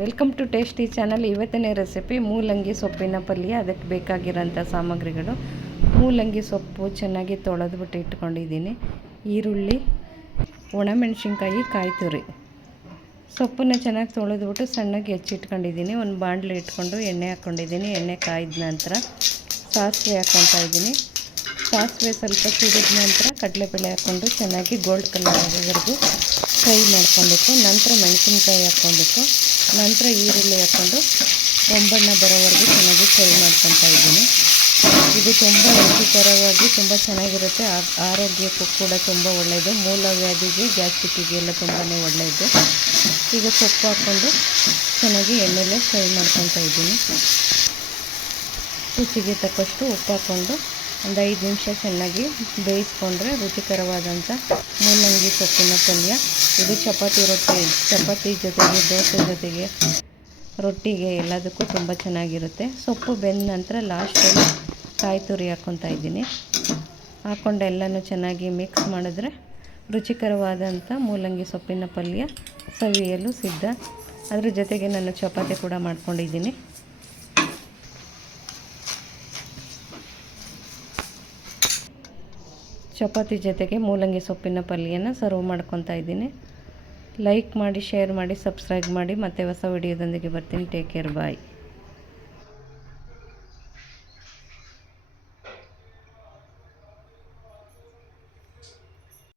Welcome to tasty channel. ಇವತ್ತಿನ recipe ಮೂಲಂಗಿ ಸೊಪ್ಪಿನ ಪಲ್ಯ. ಅದಕ್ಕೆ ಬೇಕಾಗಿರೋಂಥ ಸಾಮಗ್ರಿಗಳು: ಮೂಲಂಗಿ ಸೊಪ್ಪು ಚೆನ್ನಾಗಿ ತೊಳೆದ್ಬಿಟ್ಟು ಇಟ್ಕೊಂಡಿದ್ದೀನಿ, ಈರುಳ್ಳಿ, ಒಣಮೆಣಸಿನ್ಕಾಯಿ, ಕಾಯಿ ತುರಿ. ಸೊಪ್ಪನ್ನು ಚೆನ್ನಾಗಿ ತೊಳೆದ್ಬಿಟ್ಟು ಸಣ್ಣಗೆ ಹೆಚ್ಚಿಟ್ಕೊಂಡಿದ್ದೀನಿ. ಒಂದು ಬಾಣಲೆ ಇಟ್ಕೊಂಡು ಎಣ್ಣೆ ಹಾಕ್ಕೊಂಡಿದ್ದೀನಿ. ಎಣ್ಣೆ ಕಾಯ್ದ ನಂತರ ಸಾಸಿವೆ ಹಾಕ್ಕೊತಾ ಇದ್ದೀನಿ. ಸಾಸಿವೆ ಸ್ವಲ್ಪ ಸಿಡಿದ ನಂತರ ಕಡಲೆಬೇಳೆ ಹಾಕ್ಕೊಂಡು ಚೆನ್ನಾಗಿ ಗೋಲ್ಡ್ ಕಲರ್ ಆಗೋವರೆಗೂ ಫ್ರೈ ಮಾಡ್ಕೊಬೇಕು. ನಂತರ ಮೆಣಸಿನ್ಕಾಯಿ ಹಾಕ್ಕೊಬೇಕು. ನಂತರ ಈರುಳ್ಳಿ ಹಾಕ್ಕೊಂಡು ಒಂಬಣ್ಣ ಬರೋವರೆಗೂ ಚೆನ್ನಾಗಿ ಫ್ರೈ ಮಾಡ್ಕೊತಾ ಇದ್ದೀನಿ. ಇದು ತುಂಬ ರುಚಿಕರವಾಗಿ ತುಂಬ ಚೆನ್ನಾಗಿರುತ್ತೆ. ಆರೋಗ್ಯಕ್ಕೂ ಕೂಡ ತುಂಬ ಒಳ್ಳೆಯದು. ಮೂಲವ್ಯಾಧಿಗೆ, ಗ್ಯಾಸ್ಟ್ರಿಕ್ಕಿಗೆ ಎಲ್ಲ ತುಂಬಾ ಒಳ್ಳೆಯದು. ಈಗ ಸೊಪ್ಪು ಹಾಕ್ಕೊಂಡು ಚೆನ್ನಾಗಿ ಎಣ್ಣೆಲೆ ಫ್ರೈ ಮಾಡ್ಕೊತಾ ಇದ್ದೀನಿ. ರುಚಿಗೆ ತಕ್ಕಷ್ಟು ಉಪ್ಪು ಹಾಕ್ಕೊಂಡು ಒಂದು 5 ನಿಮಿಷ ಚೆನ್ನಾಗಿ ಬೇಯಿಸ್ಕೊಂಡ್ರೆ ರುಚಿಕರವಾದಂಥ ಮೂಲಂಗಿ ಸೊಪ್ಪಿನ ಪಲ್ಯ. ಇದು ಚಪಾತಿ ಜೊತೆಗೆ, ದೋಸೆ ಜೊತೆಗೆ, ರೊಟ್ಟಿಗೆ ಎಲ್ಲದಕ್ಕೂ ತುಂಬ ಚೆನ್ನಾಗಿರುತ್ತೆ. ಸೊಪ್ಪು ಬೆಂದ ನಂತರ ಲಾಸ್ಟಲ್ಲಿ ಕಾಯಿ ತುರಿ ಹಾಕ್ಕೊತಾ ಇದ್ದೀನಿ. ಹಾಕ್ಕೊಂಡು ಎಲ್ಲನೂ ಚೆನ್ನಾಗಿ ಮಿಕ್ಸ್ ಮಾಡಿದ್ರೆ ರುಚಿಕರವಾದಂಥ ಮೂಲಂಗಿ ಸೊಪ್ಪಿನ ಪಲ್ಯ ಸವಿಯಲು ಸಿದ್ಧ. ಅದ್ರ ಜೊತೆಗೆ ನಾನು ಚಪಾತಿ ಕೂಡ ಮಾಡ್ಕೊಂಡಿದ್ದೀನಿ. ಚಪಾತಿ ಜೊತೆಗೆ ಮೂಲಂಗಿ ಸೊಪ್ಪಿನ ಪಲ್ಯನ ಸರ್ವ್ ಮಾಡ್ಕೊತಾ ಇದ್ದೀನಿ. ಲೈಕ್ ಮಾಡಿ, ಶೇರ್ ಮಾಡಿ, ಸಬ್ಸ್ಕ್ರೈಬ್ ಮಾಡಿ. ಮತ್ತೆ ಹೊಸ ವಿಡಿಯೋದೊಂದಿಗೆ ಬರ್ತೀನಿ. ಟೇಕ್ ಕೇರ್, ಬಾಯ್.